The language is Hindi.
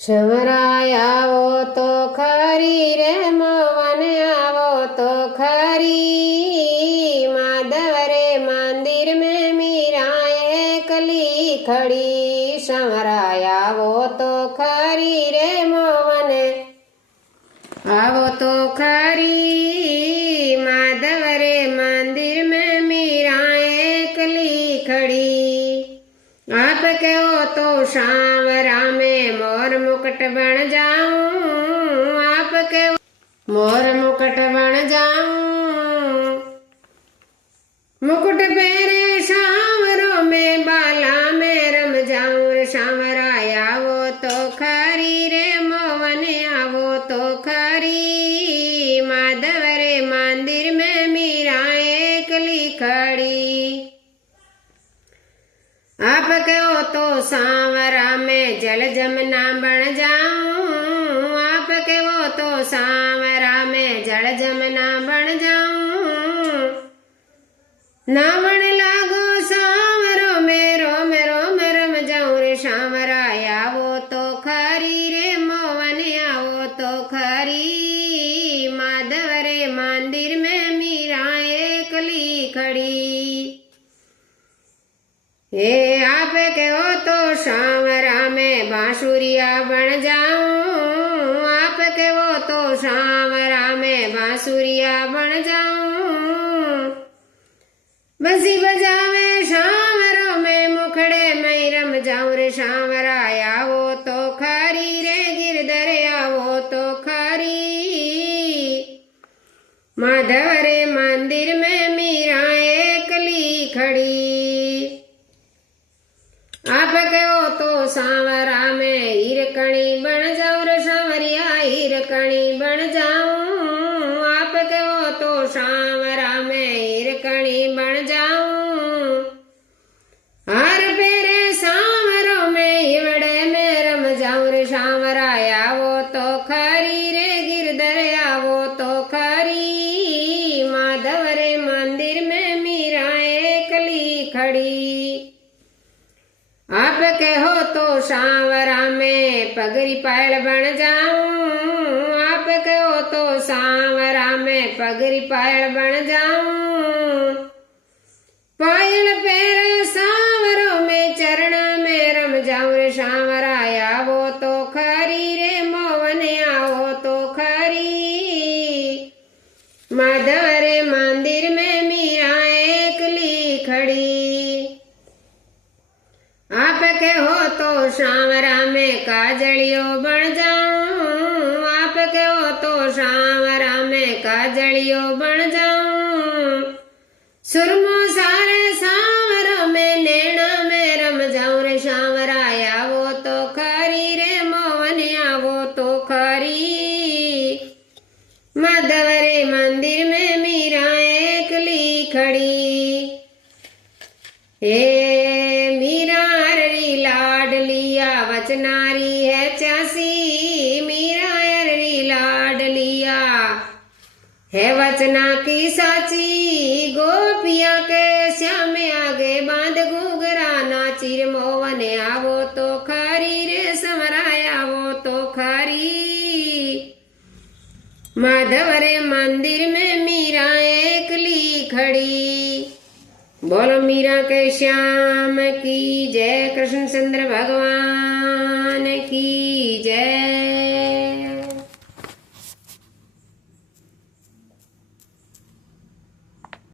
સંવરાય આવો તો ખરી રે મોવન आवो तो खरी। माधव रे मंदिर में मीराए कली खड़ी। संवराय आवो तो खरी रे मोवन आवो तो खरी। माधव रे मंदिर में मीराए कली खड़ी। आप कहो तो सांवरा में मोर मुकुट बन जाऊं। आप कहो मोर मुकुट बन जाऊं। मुकुट पहरे सांवरों में बाला में रम जाऊं। रे सांवराय आवो तो खरी रे मोवन आवो तो खरी। माधव रे मंदिर में मीराए कली खड़ी। आप कहो तो सांवरा में जल जमुना बन जाऊं। आप कहो तो सांवरा में जल जमुना बन जाऊं। नावण लागो सांवरो में रोम रोम रम जाऊं। रे सांवराय आवो तो खरी रे मोवन आवो तो खरी। माधव रे मंदिर में मीराए कली खड़ी। हे आप कहो तो सांवरा में बांसुरिया बन जाऊं। आप कहो तो सांवरा में बांसुरिया बन जाऊं। बंसी बजावे सांवरों में मुखड़े में रम जाऊं। रे सांवराय आवो तो खरी रे गिरधर आवो तो खरी। माधव रे मंदिर में मीराए कली खड़ी। आप कहो तो सांवरा में हीरकणी बन जाऊं। रे सांवरिया हीरकणी बन जाऊं। आप कहो तो सांवरा में हीरकणी बन जाऊं। हार पेरे सांवरों में हिवड़े में रम जाऊं। रे सांवराय आवो तो खरी रे गिरधर आवो तो खरी। माधव रे मंदिर में मीराए कली खड़ी। आप कहो तो सांवरा में पगरी पायल बन जाऊं। आप कहो तो सांवरा में पगरी पायल बन जाऊं। पायल पैर सांवरों में चरण में रम जाऊं। रे सांवराय आवो तो खरी रे मोवन आवो तो खरी। माधव रे मंदिर में मीराए कली खड़ी। आप कहो तो सांवरा में काजलियो बन जाऊं। आप कहो तो सांवरा में काजलियो बन जाऊं। सुरमो सारे सांवरों में नैना में रम जाऊं। रे सांवराय आवो तो खरी रे मोवन आवो तो खरी। माधव रे मंदिर में मीराए कली खड़ी। हे वचनारी है चासी। मीरा अररी लाडलिया है वचना की साची। गोपिया के श्याम आगे बांध घूघरा नाची। रे मोवन आवो तो खरी रे संवराय आवो तो खरी। माधव रे मंदिर में मीराए कली खड़ी। बोलो मीरा के श्याम की जय। कृष्ण चंद्र भगवान